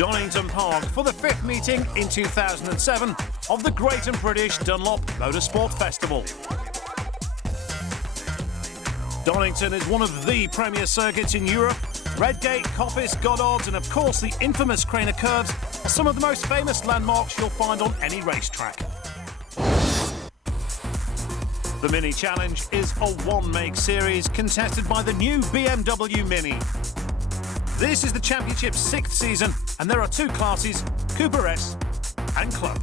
Donington Park for the 5th meeting in 2007 of the Great and British Dunlop Motorsport Festival. Donington is one of the premier circuits in Europe. Redgate, Coppice, Goddard's and of course the infamous Craner Curves are some of the most famous landmarks you'll find on any racetrack. The Mini Challenge is a one-make series contested by the new BMW Mini. This is the championship's 6th season and there are two classes, Cooper S and Club.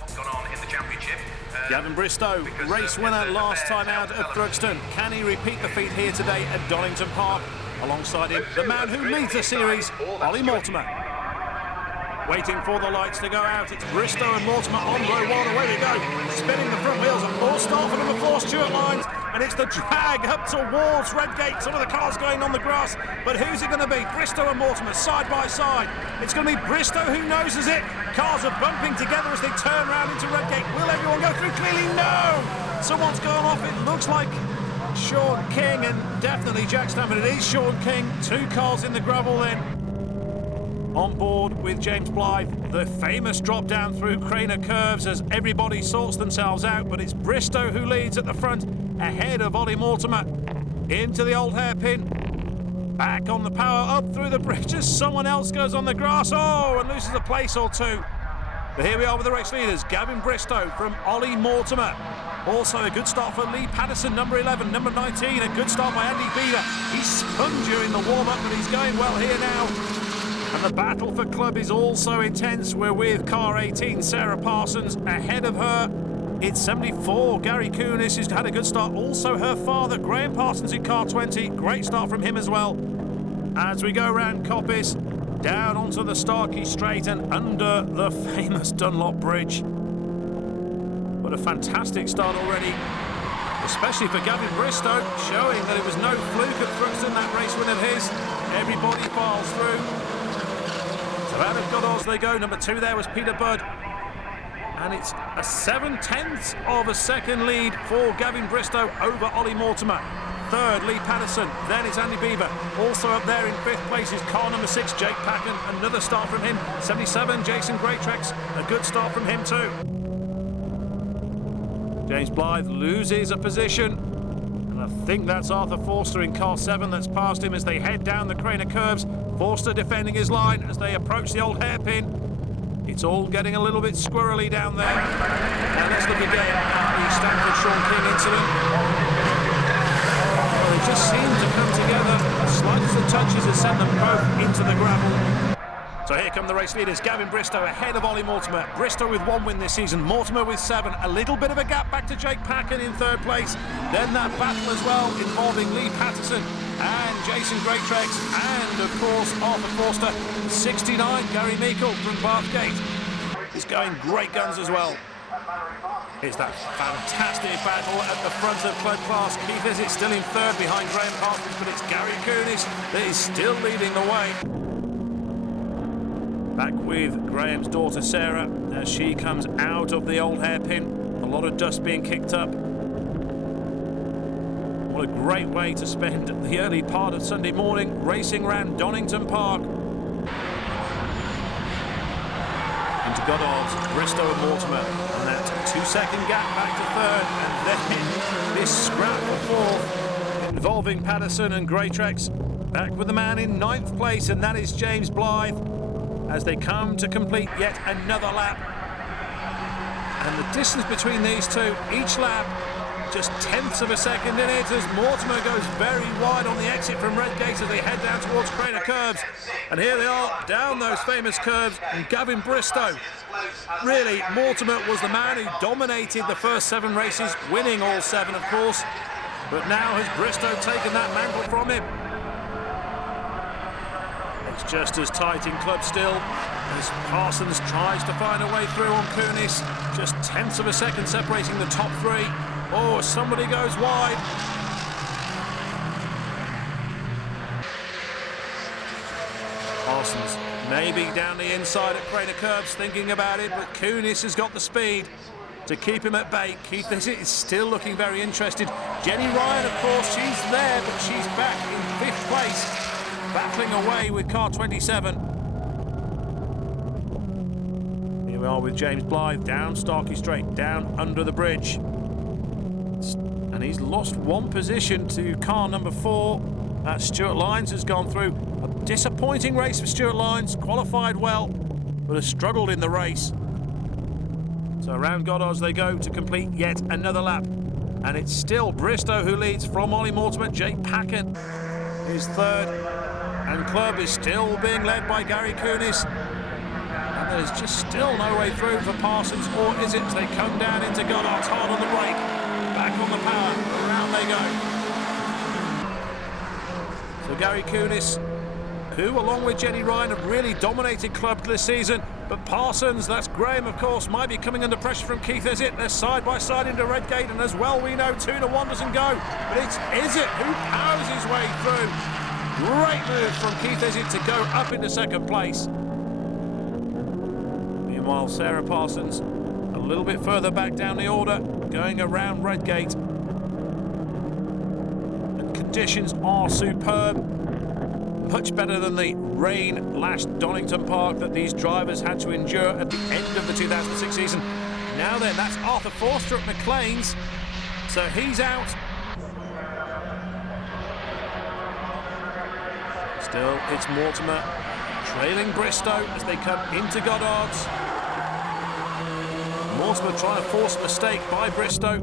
What's gone on in the championship? Gavin Bristow, race winner last time out at Thruxton. Can he repeat the feat here today at Donington Park? Alongside him, the man who leads the series, Ollie Mortimer. Waiting for the lights to go out, it's Bristow and Mortimer on row one, away we go. Spinning the front wheels and more start for number 4, Stuart Lyons. And it's the drag up towards Redgate. Some of the cars going on the grass. But who's it going to be? Bristow and Mortimer side by side. It's going to be Bristow who noses it. Cars are bumping together as they turn round into Redgate. Will everyone go through clearly? No! Someone's gone off. It looks like Sean King and definitely Jack Stafford. It is Sean King. Two cars in the gravel then. On board with James Blythe, the famous drop down through Craner Curves as everybody sorts themselves out, but it's Bristow who leads at the front, ahead of Ollie Mortimer. Into the old hairpin, back on the power, up through the bridge as someone else goes on the grass, and loses a place or two. But here we are with the race leaders, Gavin Bristow from Ollie Mortimer. Also a good start for Lee Patterson, number 11, number 19, a good start by Andy Beaver. He spun during the warm-up, but he's going well here now. And the battle for Club is also intense. We're with car 18, Sarah Parsons. Ahead of her, it's 74, Gary Kunis, who's had a good start. Also her father, Graham Parsons, in car 20. Great start from him as well. As we go around Coppice, down onto the Starkey Straight and under the famous Dunlop Bridge. What a fantastic start already, especially for Gavin Bristow, showing that it was no fluke at Thruxton, that race win of his. Everybody files through. So out of Goddard's they go. Number 2 there was Peter Budd. And it's a 7/10 of a second lead for Gavin Bristow over Ollie Mortimer. 3rd, Lee Patterson. Then it's Andy Beaver. Also up there in 5th place is car number 6, Jake Packen. Another start from him. 77, Jason Greatrex. A good start from him too. James Blythe loses a position. And I think that's Arthur Forster in car 7 that's passed him as they head down the Craner Curves. Forster defending his line as they approach the old hairpin. It's all getting a little bit squirrely down there. Now let's look again at the Stanford-Sean King incident. Well, they just seem to come together. Slightest of touches has sent them both into the gravel. So here come the race leaders. Gavin Bristow ahead of Ollie Mortimer. Bristow with 1 win this season. Mortimer with 7. A little bit of a gap back to Jake Packen in 3rd place. Then that battle as well involving Lee Patterson and Jason Greatrex and of course Arthur Forster. 69, Gary Meikle from Bathgate. He's going great guns as well. It's that fantastic battle at the front of Club class. Keith Izzett still in 3rd behind Graham Parsons, but it's Gary Kunis that is still leading the way. Back with Graham's daughter Sarah as she comes out of the old hairpin. A lot of dust being kicked up. What a great way to spend the early part of Sunday morning racing around Donington Park. Into Goddard's, Bristow and Mortimer. And that 2-second gap back to 3rd. And then this scrap for 4th involving Patterson and Greatrex. Back with the man in 9th place, and that is James Blythe, as they come to complete yet another lap. And the distance between these two, each lap, just 1/10 of a second in it as Mortimer goes very wide on the exit from Redgate as they head down towards Craner Curves. And here they are, down those famous curves, and Gavin Bristow. Really, Mortimer was the man who dominated the first 7 races, winning all 7, of course. But now has Bristow taken that mantle from him. It's just as tight in Club still as Parsons tries to find a way through on Kunis. Just 1/10 of a second separating the top 3. Oh, somebody goes wide. Parsons maybe down the inside at Craner Curves thinking about it, but Kunis has got the speed to keep him at bay. Keith Izzett is still looking very interested. Jenny Ryan, of course, she's there, but she's back in 5th place. battling away with car 27. Here we are with James Blythe down Starkey Straight, down under the bridge. And he's lost one position to car number 4. Stuart Lyons has gone through. A disappointing race for Stuart Lyons. Qualified well, but has struggled in the race. So around Goddard's they go to complete yet another lap. And it's still Bristow who leads from Ollie Mortimer. Jake Packard is third. And Club is still being led by Gary Kunis. And there's just still no way through for Parsons, or is it as they come down into Goddard's hard on the brake. Back on the power, around they go. So Gary Kunis, who along with Jenny Ryan have really dominated Club this season, but Parsons, that's Graham of course, might be coming under pressure from Keith Izzett. They're side by side into Redgate, and as well we know 2 to 1 doesn't go, but it's Izzett who powers his way through. Great move from Keith Izzett to go up into second place. Meanwhile, Sarah Parsons a little bit further back down the order, going around Redgate. And conditions are superb. Much better than the rain-lashed Donington Park that these drivers had to endure at the end of the 2006 season. Now then, that's Arthur Forster at McLean's. So he's out. Still, it's Mortimer trailing Bristow as they come into Goddard's. Mortimer trying to force a mistake by Bristow.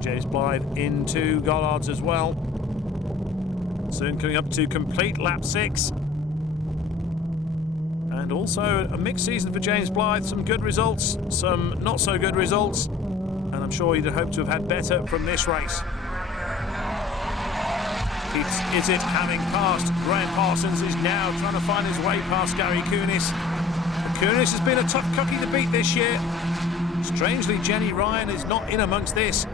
James Blythe into Goddard's as well. Soon coming up to complete lap 6. And also a mixed season for James Blythe. Some good results, some not so good results. And I'm sure he'd hope to have had better from this race. Keith Izzett, having passed Graham Parsons, is now trying to find his way past Gary Kunis. Kunis has been a tough cookie to beat this year. Strangely, Jenny Ryan is not in amongst this.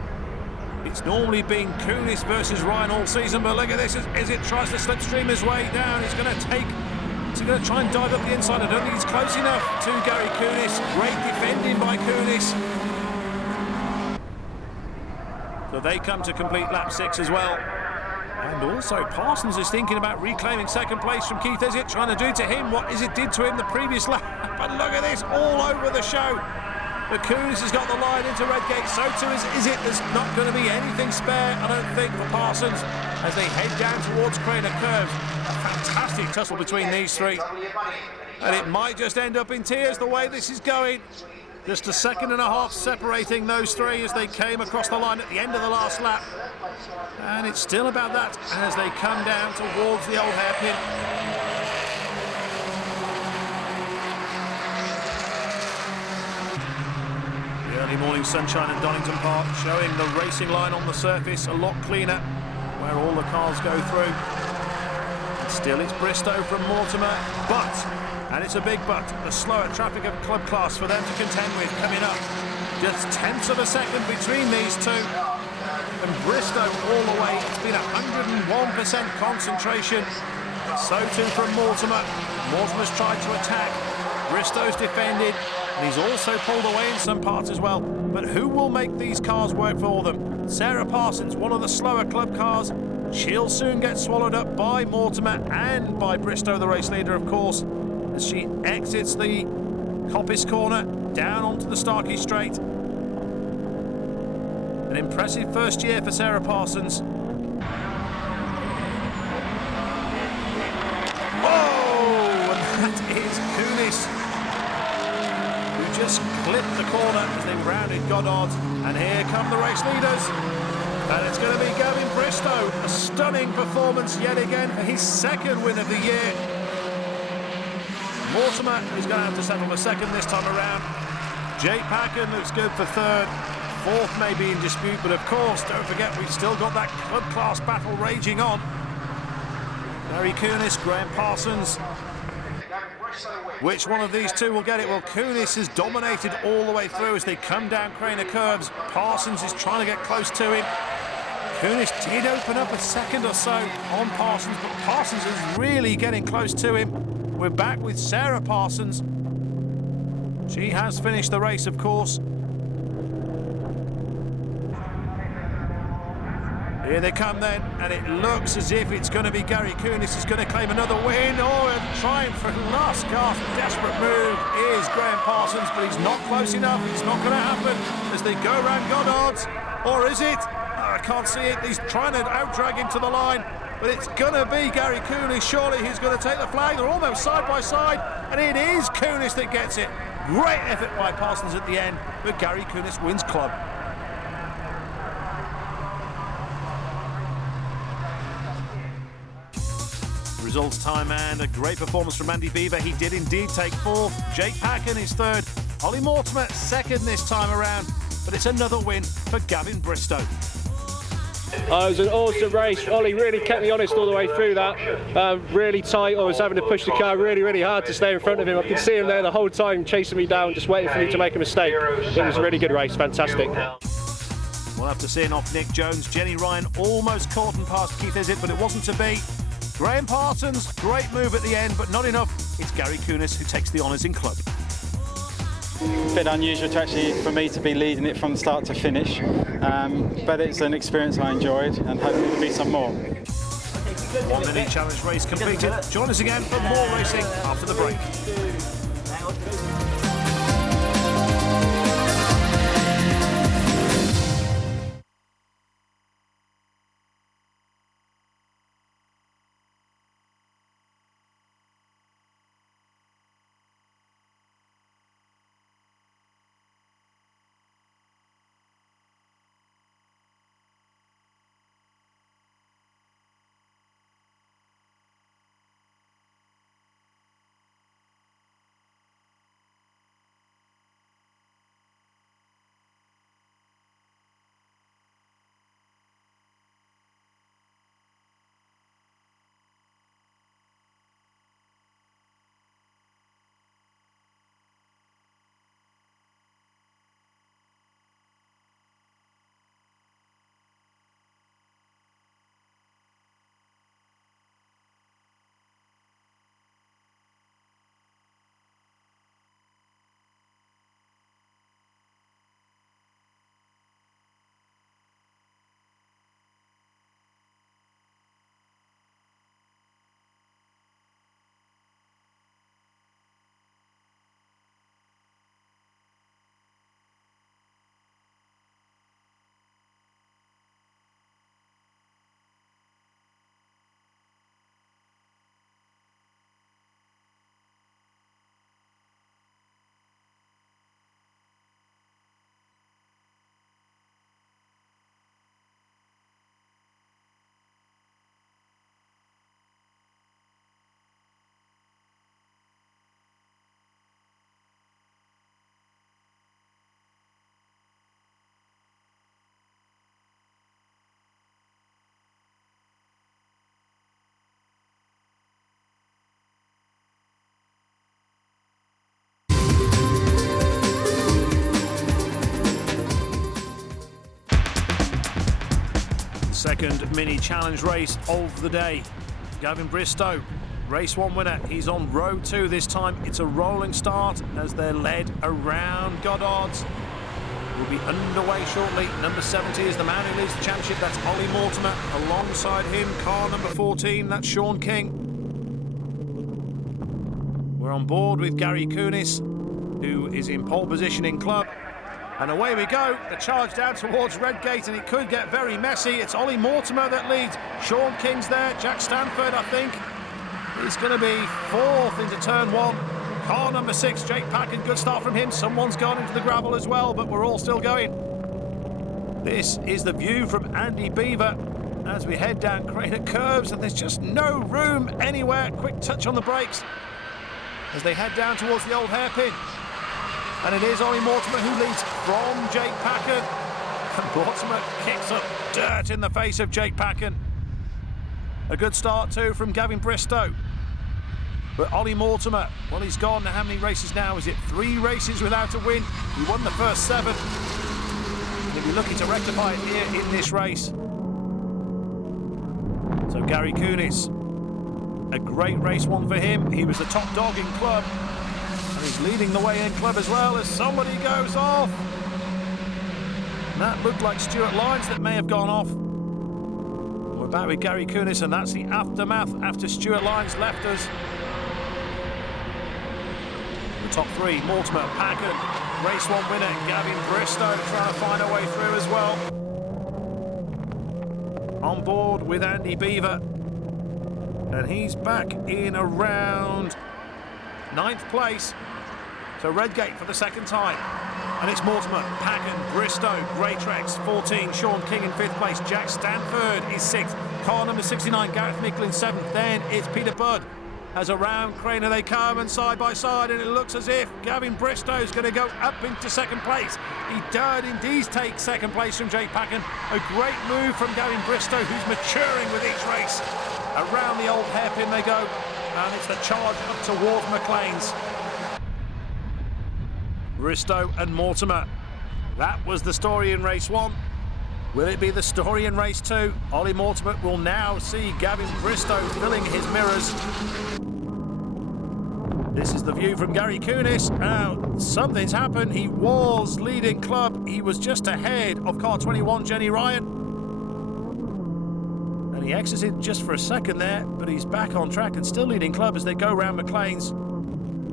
It's normally been Kunis versus Ryan all season, but look at this as Izzett tries to slipstream his way down. He's going to try and dive up the inside. I don't think he's close enough to Gary Kunis. Great defending by Kunis. So they come to complete lap 6 as well. And also Parsons is thinking about reclaiming second place from Keith Izzett, trying to do to him what Izzett did to him the previous lap. But look at this, all over the show. But Kunis has got the line into Redgate, so too is Izzett. There's not going to be anything spare, I don't think, for Parsons as they head down towards Craner Curves. A fantastic tussle between these three. And it might just end up in tears the way this is going. Just a second and a half separating those three as they came across the line at the end of the last lap. And it's still about that as they come down towards the old hairpin. The early morning sunshine in Donington Park showing the racing line on the surface a lot cleaner where all the cars go through. And still it's Bristow from Mortimer, but, and it's a big but, the slower traffic of club class for them to contend with coming up. Just tenths of a second between these two. And Bristow all the way, it's been 101% concentration. So too from Mortimer. Mortimer's tried to attack. Bristow's defended, and he's also pulled away in some parts as well. But who will make these cars work for them? Sarah Parsons, one of the slower club cars. She'll soon get swallowed up by Mortimer and by Bristow, the race leader, of course, as she exits the Coppice corner down onto the Starkey Straight. An impressive first year for Sarah Parsons. Oh, and that is Kunis, who just clipped the corner as they rounded Goddard. And here come the race leaders. And it's going to be Gavin Bristow. A stunning performance yet again for his second win of the year. Mortimer is going to have to settle for second this time around. Jake Packard looks good for third. Fourth may be in dispute, but of course, don't forget, we've still got that club class battle raging on. Gary Kunis, Graham Parsons. Which one of these two will get it? Well, Kunis has dominated all the way through as they come down Craner Curves. Parsons is trying to get close to him. Kunis did open up a second or so on Parsons, but Parsons is really getting close to him. We're back with Sarah Parsons. She has finished the race, of course. Here they come then, and it looks as if it's going to be Gary Kunis who's going to claim another win. Oh, and trying for a last gasp, desperate move is Graham Parsons, but he's not close enough. It's not going to happen as they go round Goddard's. Or is it? Oh, I can't see it. He's trying to out-drag him to the line, but it's going to be Gary Kunis. Surely he's going to take the flag. They're almost side by side, and it is Kunis that gets it. Great effort by Parsons at the end, but Gary Kunis wins club. Results time and a great performance from Andy Beaver. He did indeed take fourth. Jake Packen is third. Ollie Mortimer second this time around, but it's another win for Gavin Bristow. It was an awesome race. Ollie really kept me honest all the way through that. Really tight. I was having to push the car really hard to stay in front of him. I could see him there the whole time chasing me down, just waiting for me to make a mistake. It was a really good race, fantastic. We'll have to see off Nick Jones. Jenny Ryan almost caught and passed Keith Izzet, but it wasn't to be. Graham Parsons, great move at the end, but not enough. It's Gary Kunis who takes the honours in club. A bit unusual for me to be leading it from start to finish, but it's an experience I enjoyed, and hopefully there'll be some more. 1 minute challenge race completed. Join us again for more racing after the break. Second mini challenge race of the day. Gavin Bristow, race 1 winner. He's on row 2 this time. It's a rolling start as they're led around Goddard's. Will be underway shortly. Number 70 is the man who leads the championship. That's Ollie Mortimer. Alongside him, car number 14. That's Sean King. We're on board with Gary Kunis, who is in pole position in club. And away we go, the charge down towards Redgate, and it could get very messy. It's Ollie Mortimer that leads. Sean King's there, Jack Stanford, I think, is going to be 4th into turn 1. Car number 6, Jake Packen, good start from him. Someone's gone into the gravel as well, but we're all still going. This is the view from Andy Beaver as we head down Crater Curves, and there's just no room anywhere. Quick touch on the brakes as they head down towards the old hairpin. And it is Ollie Mortimer who leads from Jake Packen. And Mortimer kicks up dirt in the face of Jake Packen. A good start too from Gavin Bristow. But Ollie Mortimer, well, he's gone. How many races now? Is it 3 races without a win? He won the first 7. He'll be looking to rectify it here in this race. So Gary Kunis, a great race 1 for him. He was the top dog in club. And he's leading the way in club as well as somebody goes off. And that looked like Stuart Lyons that may have gone off. We're back with Gary Kunis, and that's the aftermath after Stuart Lyons left us. The top three, Mortimer, Packen, race one winner, Gavin Bristow trying to find a way through as well. On board with Andy Beaver, and he's back in around 9th place. So Redgate for the second time. And it's Mortimer, Packen, Bristow, Greatrex, 14, Sean King in 5th place, Jack Stanford is 6th, car number 69, Gareth Mickle in 7th, then it's Peter Budd. As around Craner they come, and side by side, and it looks as if Gavin Bristow's going to go up into 2nd place. He did indeed take 2nd place from Jake Packen. A great move from Gavin Bristow, who's maturing with each race. Around the old hairpin they go, and it's the charge up towards McLean's. Bristow and Mortimer. That was the story in race 1. Will it be the story in race 2? Ollie Mortimer will now see Gavin Bristow filling his mirrors. This is the view from Gary Kunis. Now, something's happened. He was leading club. He was just ahead of car 21, Jenny Ryan. And he exited just for a second there, but he's back on track and still leading club as they go round McLean's.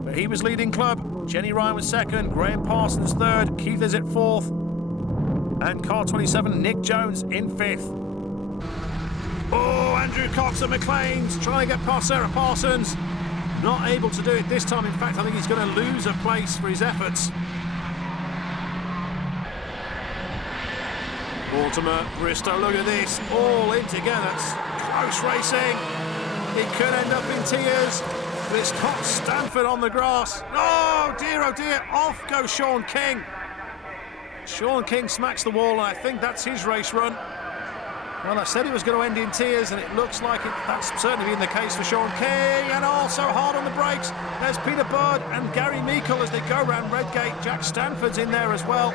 But he was leading club. Jenny Ryan was 2nd, Graham Parsons 3rd, Keith is at 4th, and car 27, Nick Jones in 5th. Oh, Andrew Cox at McLean's trying to get past Sarah Parsons. Not able to do it this time. In fact, I think he's going to lose a place for his efforts. Mortimer, Bristow, look at this, all in together. Close racing. It could end up in tears. But it's not Stanford on the grass. Oh dear, off goes Sean King. Sean King smacks the wall, and I think that's his race run. Well, I said it was going to end in tears, and it looks like that's certainly been the case for Sean King. And also hard on the brakes. There's Peter Budd and Gary Meikle as they go round Redgate. Jack Stanford's in there as well.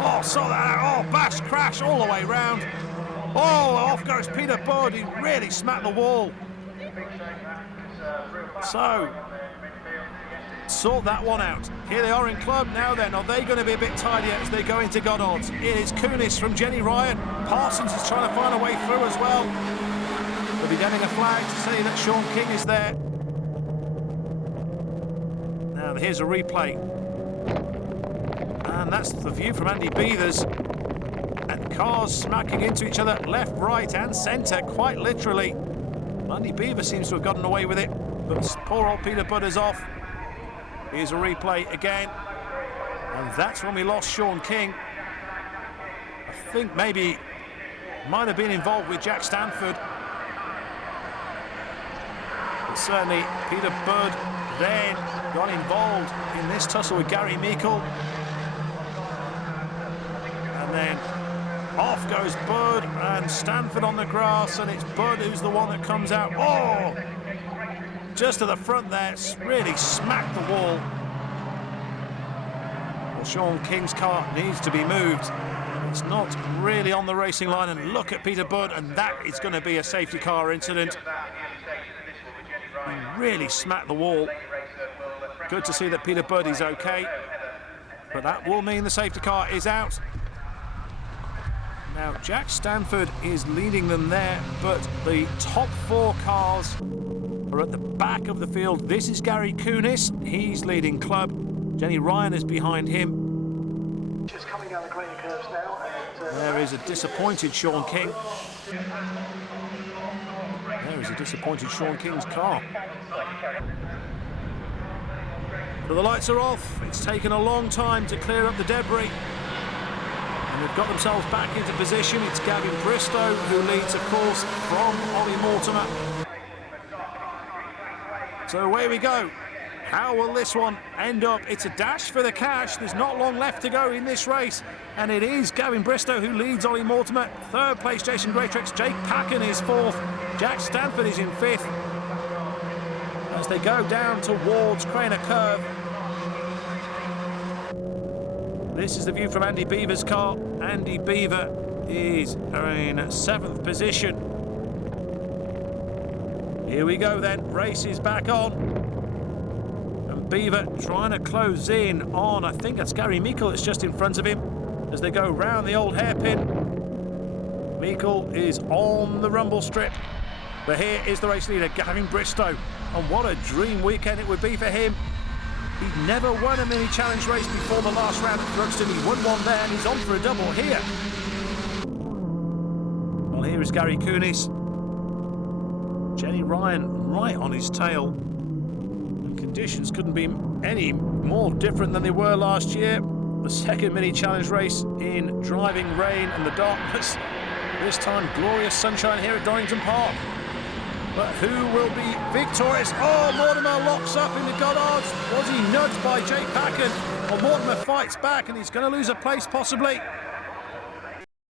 Oh, saw that out. Oh, bash, crash all the way round. Oh, off goes Peter Budd. He really smacked the wall. So, sort that one out. Here they are in club now then. Are they going to be a bit tidier as they go into Goddard's? It is Kunis from Jenny Ryan. Parsons is trying to find a way through as well. They'll be getting a flag to say that Sean King is there. Now here's a replay. And that's the view from Andy Beavers. And cars smacking into each other left, right and centre, quite literally. Andy Beaver seems to have gotten away with it, but poor old Peter Budd is off. Here's a replay again, and that's when we lost Sean King. I think maybe might have been involved with Jack Stanford, but certainly Peter Budd then got involved in this tussle with Gary Meikle, and then off goes Budd and Stanford on the grass, and it's Budd who's the one that comes out. Oh! Just to the front there, really smacked the wall. Well, Sean King's car needs to be moved. It's not really on the racing line, and look at Peter Budd, and that is going to be a safety car incident. He really smacked the wall. Good to see that Peter Budd is okay, but that will mean the safety car is out. Now, Jack Stanford is leading them there, but the top 4 cars are at the back of the field. This is Gary Kunis. He's leading club. Jenny Ryan is behind him. Just coming down the grading curves now. There is a disappointed Sean King. There is a disappointed Sean King's car. But the lights are off. It's taken a long time to clear up the debris. And they've got themselves back into position. It's Gavin Bristow who leads, of course, from Ollie Mortimer. So away we go. How will this one end up? It's a dash for the cash. There's not long left to go in this race. And it is Gavin Bristow who leads Ollie Mortimer. 3rd place, Jason Greatrex. Jake Packen is 4th. Jack Stanford is in 5th. As they go down towards Craner Curve. This is the view from Andy Beaver's car. Andy Beaver is in 7th position. Here we go then, race is back on. And Beaver trying to close in on, I think that's Gary Meikle that's just in front of him, as they go round the old hairpin. Meikle is on the rumble strip. But here is the race leader, Gavin Bristow. And what a dream weekend it would be for him. He'd never won a mini challenge race before the last round at Thruxton. He won one there and he's on for a double here. Well, here is Gary Kunis. Jenny Ryan right on his tail. And conditions couldn't be any more different than they were last year. The second mini challenge race in driving rain and the darkness. This time glorious sunshine here at Donington Park. But who will be victorious? Oh, Mortimer locks up in the Goddards. Was he nudged by Jake Packard? Well, Mortimer fights back and he's going to lose a place possibly.